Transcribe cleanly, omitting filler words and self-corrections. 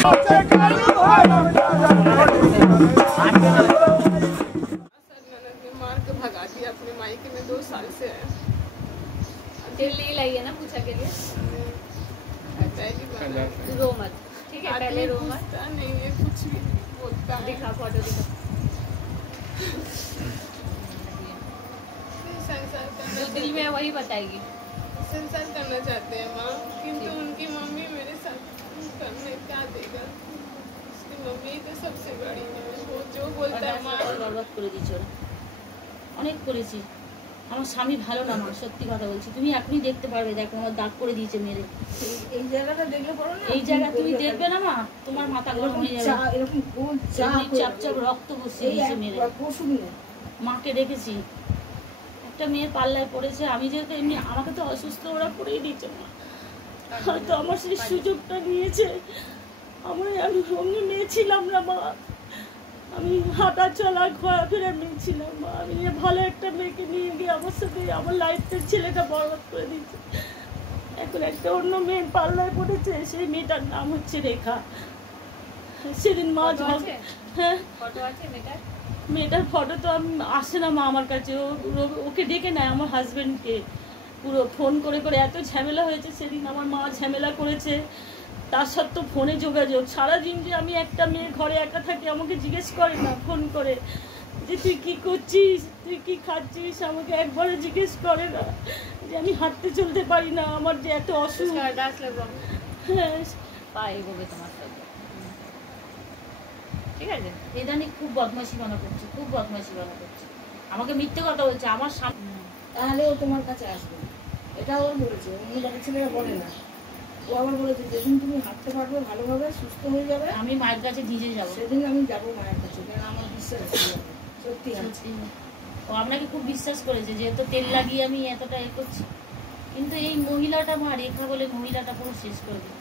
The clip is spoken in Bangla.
मार के भगा दिया अपने मायके में 2 साल से है। दिल्ली लाइए ना पूछा के लिए। रो मत, ठीक है? पहले रो मत। नहीं है कुछ भी बोलता है। दिखा फोटो दिखा। जो दिल में है वही बताएगी। संसार करना चाहते हैं माँ, किंतु उनकी मम्मी मेरे साथ करने क्या देगा। उसकी मम्मी तो सबसे बड़ी है, वो जो बोलता है माँ। বরবাদ করে দিয়েছো, অনেক করেছি। আমার স্বামী ভালো না মা, সত্যি কথা বলছি। তুমি এখনই দেখতে পারবে, দেখো আমার দাগ করে দিয়েছে মেরে। এই জায়গাটা দেখলে পড়ো না, এই জায়গা তুমি দেখবে না মা, তোমার মাথা গরম হয়ে যাবে। এরকম গোল চাপ চাপ রক্ত বসিয়ে দিয়েছে মেরে। মাকে দেখেছি, একটা মেয়ের পাল্লায় পড়েছে। আমি যেহেতু এমনি, আমাকে তো অসুস্থ ওরা করেই দিয়েছে মা। হয়তো আমার সেই সুযোগটা নিয়েছে। আমি অমনি মেয়ে ছিলাম না মা, আমি হাঁটা চলা ঘোরাফেরা মেয়ে ছিলাম মা। আমি ভালো একটা মেয়েকে নিয়ে গিয়ে আমার সাথে আমার লাইফের ছেলেটা বরবাদ করে দিয়েছে। এখন একটা অন্য মেয়ের পাল্লায় পড়েছে, সেই মেয়েটার নাম হচ্ছে রেখা। সেদিন মা হ্যাঁ মেয়েটার ফটো তো আমি আসে না মা আমার কাছে। ওকে ডেকে নেয় আমার হাজব্যান্ডকে, পুরো ফোন করে করে এত ঝামেলা হয়েছে। সেদিন আমার মা ঝামেলা করেছে, তার সত্ত্বেও ফোনে যোগাযোগ। সারাদিন যে আমি একটা মেয়ে ঘরে একা থাকি, আমাকে জিজ্ঞেস করে না ফোন করে যে তুই কী করছিস, তুই কী খাচ্ছিস। আমাকে একবারও জিজ্ঞেস করে না যে আমি হাঁটতে চলতে পারি না, আমার যে এত অসুখ। হ্যাঁ পাই হবে তোমার সাথে, ঠিক আছে? ইদানি খুব বদমাশি বানা করছে, খুব বদমাশি বানা করছে। আমাকে মিথ্যে কথা বলছে আমার সামনে। তাহলে ও তোমার কাছে আসবে, এটা ওর বলেছে। অন্য বাড়ির ছেলেরা বলে না। ও আবার বলেছে যেদিন তুমি হাঁটতে পারবে, ভালোভাবে সুস্থ হয়ে যাবে, আমি মায়ের কাছে নিজে যাবো। সেদিন আমি যাবো মায়ের কাছে, কারণ আমার বিশ্বাস সত্যি আছে। ও আপনাকে খুব বিশ্বাস করেছে, যেহেতু তেল লাগিয়ে আমি এতটা করছি। কিন্তু এই মহিলাটা মা, রেখা বলে মহিলাটা পুরো শেষ করে দিল।